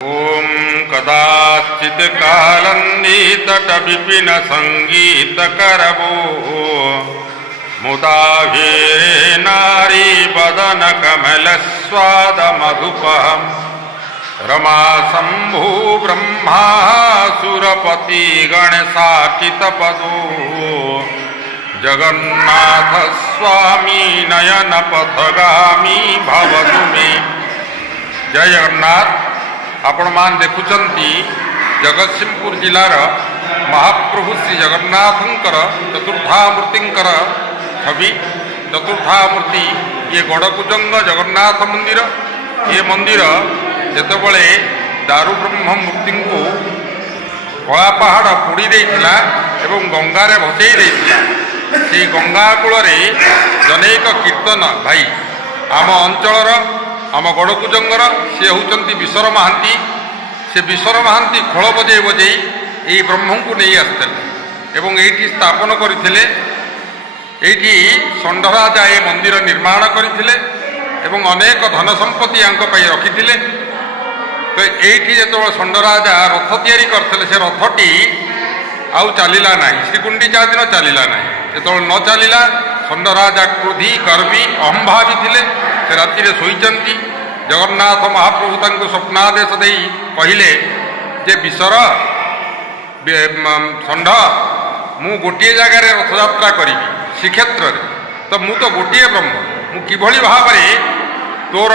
ओम कदाचित् कालन्नीतट विपिन संगीत करवो मुदाभीरे नारी बदन कमल स्वाद मधुपहम रमा शंभु ब्रह्मा सुरपति गणेशाचित पदो जगन्नाथ स्वामी नयन पथगामी भवतु मे। जय जगन्नाथ। आपण मान देखुचंती जगतसिंहपुर जिलार महाप्रभु श्री जगन्नाथंकर चतुर्थामूर्तिंकर छवि। चतुर्थामूर्ति ये गड़कुजंग जगन्नाथ मंदिर। ये मंदिर जेतबळे दारु ब्रह्म मूर्ति को कला पहाड़ पोड़ी देइथिला एवं गंगारे भसई देइथिला। से गंगा कूल जनेक कीर्तन भाई आम अंचलर आम गड़कुजंगर सी होती विश्वर महांती। से विश्वर महांती खोल बजे बजे यही ब्रह्म को नहीं आसते एवं ये स्थापन करते। ये षंडराजा ये मंदिर निर्माण करते एवं अनेक धन संपत्ति रखी। तो ये जो षंडराजा रथ तैयारी करते से रथटी आउ चलला ना। श्रीगुंडीचा दिन चलला ना। जो न चलला षंडराजा क्रोधी गर्वी अहंभावी थे। से राति शोचती जगन्नाथ महाप्रभु तांको स्वप्नादेश दे कहले जे विश्वर षंड मु गोटे जगार रथयात्रा करी श्रीक्षेत्र। तो मु तो गोटे ब्रह्म मु किभली भाव तोर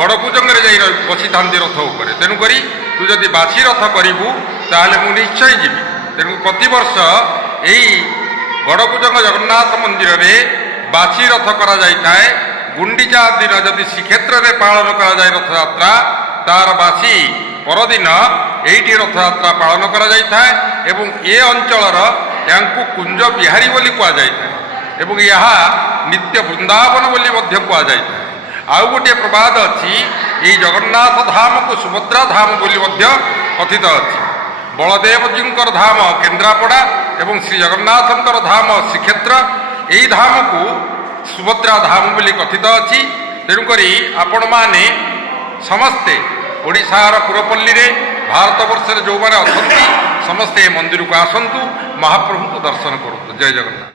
गड़कुजंगे जा बसी था रथ उपर। तेणुक तू जदि बासी रथ करू ताहले मु निश्चय जीवी। तेणु प्रतिवर्ष यही गड़कुजंग जगन्नाथ मंदिर में बासी रथ करा जाए। गुंडीचा दिन जदि श्रीक्षेत्र में पालन करा जाए रथयात्रा तार बासी परदिन यही रथयात्रा पालन करा जाए। एवं ए अंचलर यांकु कुंज बिहारी बोली कहुए एवं यह नित्य वृंदावन बोली कहुए। आउ गोटे प्रवाद अच्छी ये जगन्नाथ धाम को सुभद्रा धाम बोली कथित अच्छी। बलदेवजींकर धाम केन्द्रापड़ा एवं श्री जगन्नाथंकर धाम श्रीक्षेत्र यही धाम को सुभद्रा धाम बोली कथित अच्छी। तेणुक आपण मैने समस्ते ओडिशार पुरपल्ली रे भारत वर्ष जो मैंने अच्छा समस्ते मंदिर को आसतु महाप्रभु को दर्शन करूँ। जय जगन्नाथ।